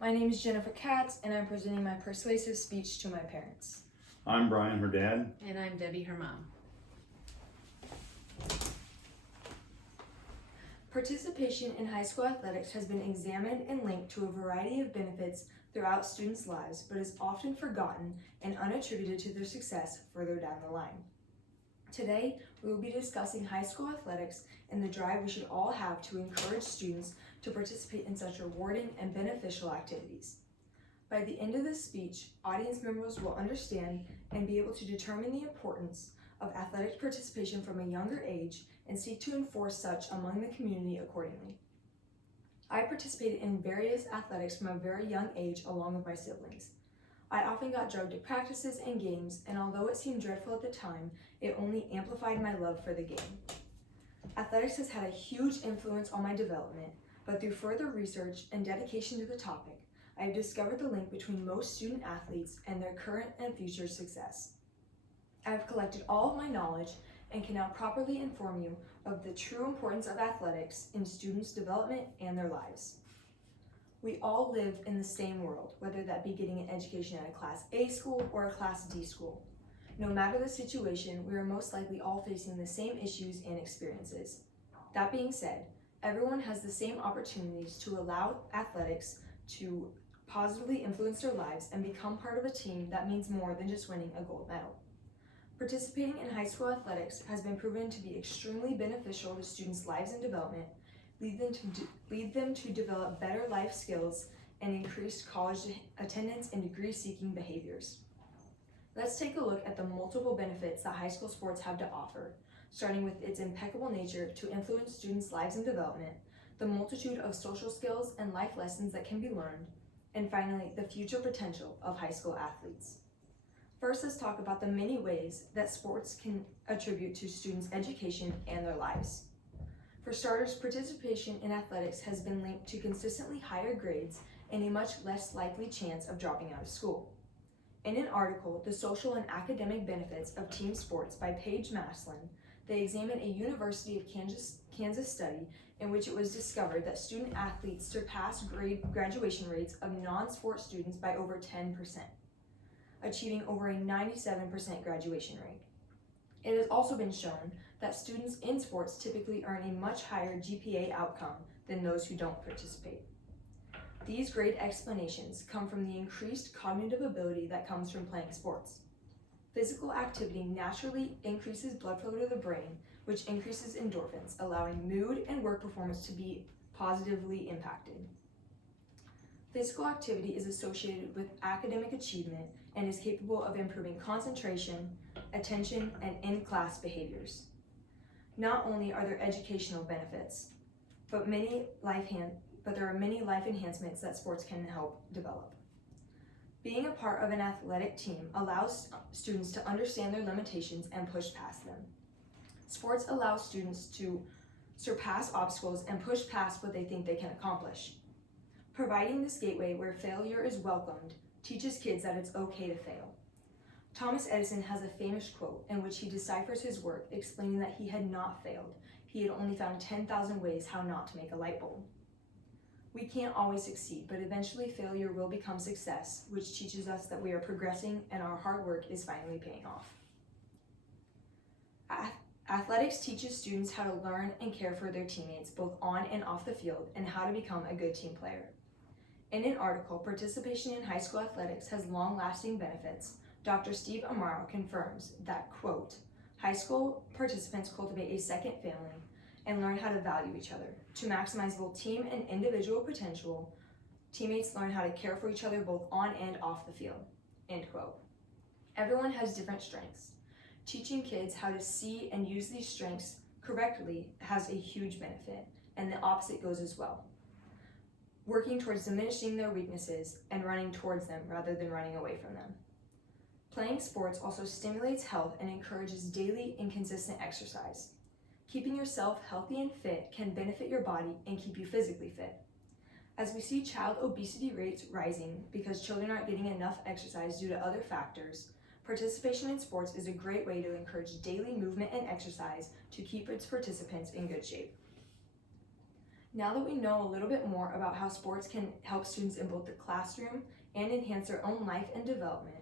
My name is Jennifer Katz, and I'm presenting my persuasive speech to my parents. I'm Brian, her dad. And I'm Debbie, her mom. Participation in high school athletics has been examined and linked to a variety of benefits throughout students' lives, but is often forgotten and unattributed to their success further down the line. Today, we will be discussing high school athletics and the drive we should all have to encourage students to participate in such rewarding and beneficial activities. By the end of this speech, audience members will understand and be able to determine the importance of athletic participation from a younger age and seek to enforce such among the community accordingly. I participated in various athletics from a very young age along with my siblings. I often got drugged to practices and games, and although it seemed dreadful at the time, it only amplified my love for the game. Athletics has had a huge influence on my development, but through further research and dedication to the topic, I have discovered the link between most student athletes and their current and future success. I have collected all of my knowledge and can now properly inform you of the true importance of athletics in students' development and their lives. We all live in the same world, whether that be getting an education at a Class A school or a Class D school. No matter the situation, we are most likely all facing the same issues and experiences. That being said, everyone has the same opportunities to allow athletics to positively influence their lives and become part of a team that means more than just winning a gold medal. Participating in high school athletics has been proven to be extremely beneficial to students' lives and development, lead them to develop better life skills, and increase college attendance and degree-seeking behaviors. Let's take a look at the multiple benefits that high school sports have to offer, starting with its impeccable nature to influence students' lives and development, the multitude of social skills and life lessons that can be learned, and finally, the future potential of high school athletes. First, let's talk about the many ways that sports can attribute to students' education and their lives. For starters, participation in athletics has been linked to consistently higher grades and a much less likely chance of dropping out of school. In an article, The Social and Academic Benefits of Team Sports by Paige Maslin, they examined a University of Kansas study in which it was discovered that student athletes surpass graduation rates of non-sport students by over 10%, achieving over a 97% graduation rate. It has also been shown that students in sports typically earn a much higher GPA outcome than those who don't participate. These great explanations come from the increased cognitive ability that comes from playing sports. Physical activity naturally increases blood flow to the brain, which increases endorphins, allowing mood and work performance to be positively impacted. Physical activity is associated with academic achievement and is capable of improving concentration, attention, and in-class behaviors. Not only are there educational benefits, but there are many life enhancements that sports can help develop. Being a part of an athletic team allows students to understand their limitations and push past them. Sports allow students to surpass obstacles and push past what they think they can accomplish. Providing this gateway where failure is welcomed teaches kids that it's okay to fail. Thomas Edison has a famous quote in which he deciphers his work, explaining that he had not failed. He had only found 10,000 ways how not to make a light bulb. We can't always succeed, but eventually failure will become success, which teaches us that we are progressing and our hard work is finally paying off. Athletics teaches students how to learn and care for their teammates, both on and off the field, and how to become a good team player. In an article, Participation in High School Athletics Has Long-Lasting Benefits, Dr. Steve Amaro confirms that, quote, high school participants cultivate a second family and learn how to value each other. To maximize both team and individual potential, teammates learn how to care for each other both on and off the field, end quote. Everyone has different strengths. Teaching kids how to see and use these strengths correctly has a huge benefit, and the opposite goes as well. Working towards diminishing their weaknesses and running towards them rather than running away from them. Playing sports also stimulates health and encourages daily and consistent exercise. Keeping yourself healthy and fit can benefit your body and keep you physically fit. As we see child obesity rates rising because children aren't getting enough exercise due to other factors, participation in sports is a great way to encourage daily movement and exercise to keep its participants in good shape. Now that we know a little bit more about how sports can help students in both the classroom and enhance their own life and development,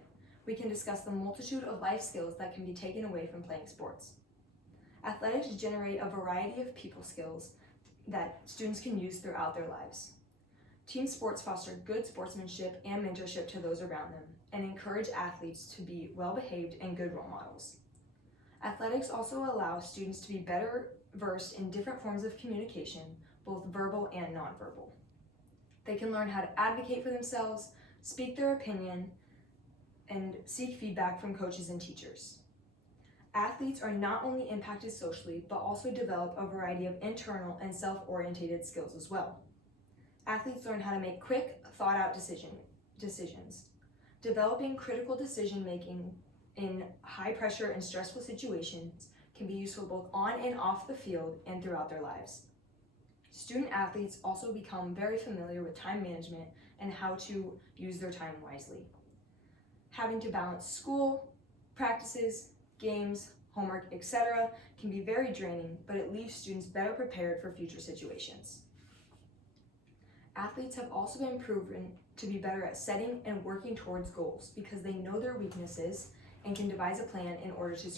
we can discuss the multitude of life skills that can be taken away from playing sports. Athletics generate a variety of people skills that students can use throughout their lives. Team sports foster good sportsmanship and mentorship to those around them and encourage athletes to be well-behaved and good role models. Athletics also allow students to be better versed in different forms of communication, both verbal and nonverbal. They can learn how to advocate for themselves, speak their opinion, and seek feedback from coaches and teachers. Athletes are not only impacted socially, but also develop a variety of internal and self-oriented skills as well. Athletes learn how to make quick, thought-out decisions. Developing critical decision-making in high-pressure and stressful situations can be useful both on and off the field and throughout their lives. Student athletes also become very familiar with time management and how to use their time wisely. Having to balance school, practices, games, homework, etc. can be very draining, but it leaves students better prepared for future situations. Athletes have also been proven to be better at setting and working towards goals because they know their weaknesses and can devise a plan in order to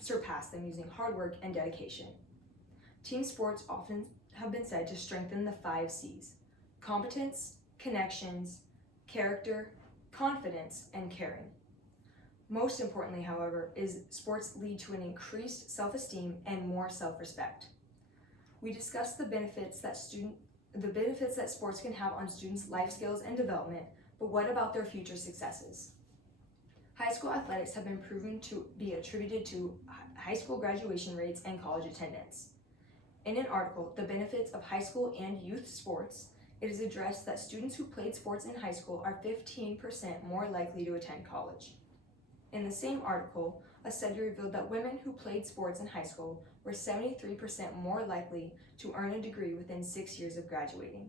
surpass them using hard work and dedication. Team sports often have been said to strengthen the 5 C's: competence, connections, character, confidence, and caring. Most importantly, however, is sports lead to an increased self-esteem and more self-respect. We discussed the benefits that sports can have on students' life skills and development, but what about their future successes? High school athletics have been proven to be attributed to high school graduation rates and college attendance. In an article, The Benefits of High School and Youth Sports, it is addressed that students who played sports in high school are 15% more likely to attend college. In the same article, a study revealed that women who played sports in high school were 73% more likely to earn a degree within 6 years of graduating.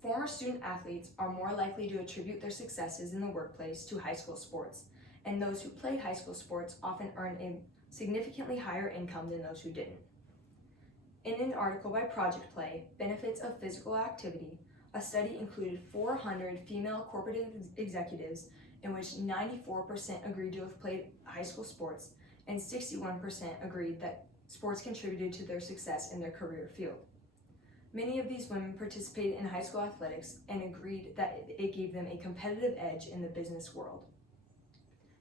Former student athletes are more likely to attribute their successes in the workplace to high school sports, and those who played high school sports often earn a significantly higher income than those who didn't. In an article by Project Play, Benefits of Physical Activity, a study included 400 female corporate executives in which 94% agreed to have played high school sports and 61% agreed that sports contributed to their success in their career field. Many of these women participated in high school athletics and agreed that it gave them a competitive edge in the business world.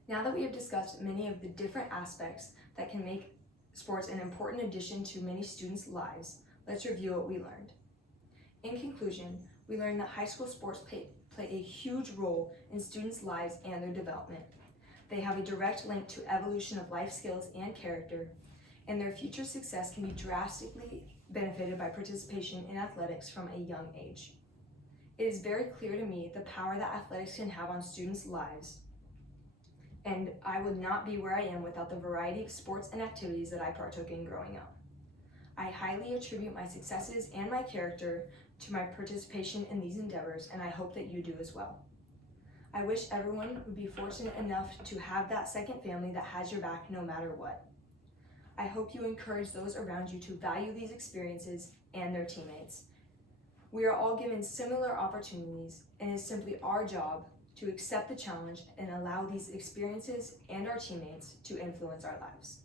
Now that we have discussed many of the different aspects that can make sports an important addition to many students' lives, let's review what we learned. In conclusion, we learned that high school sports play a huge role in students' lives and their development. They have a direct link to evolution of life skills and character, and their future success can be drastically benefited by participation in athletics from a young age. It is very clear to me the power that athletics can have on students' lives, and I would not be where I am without the variety of sports and activities that I partook in growing up. I highly attribute my successes and my character to my participation in these endeavors, and I hope that you do as well. I wish everyone would be fortunate enough to have that second family that has your back no matter what. I hope you encourage those around you to value these experiences and their teammates. We are all given similar opportunities, and it is simply our job to accept the challenge and allow these experiences and our teammates to influence our lives.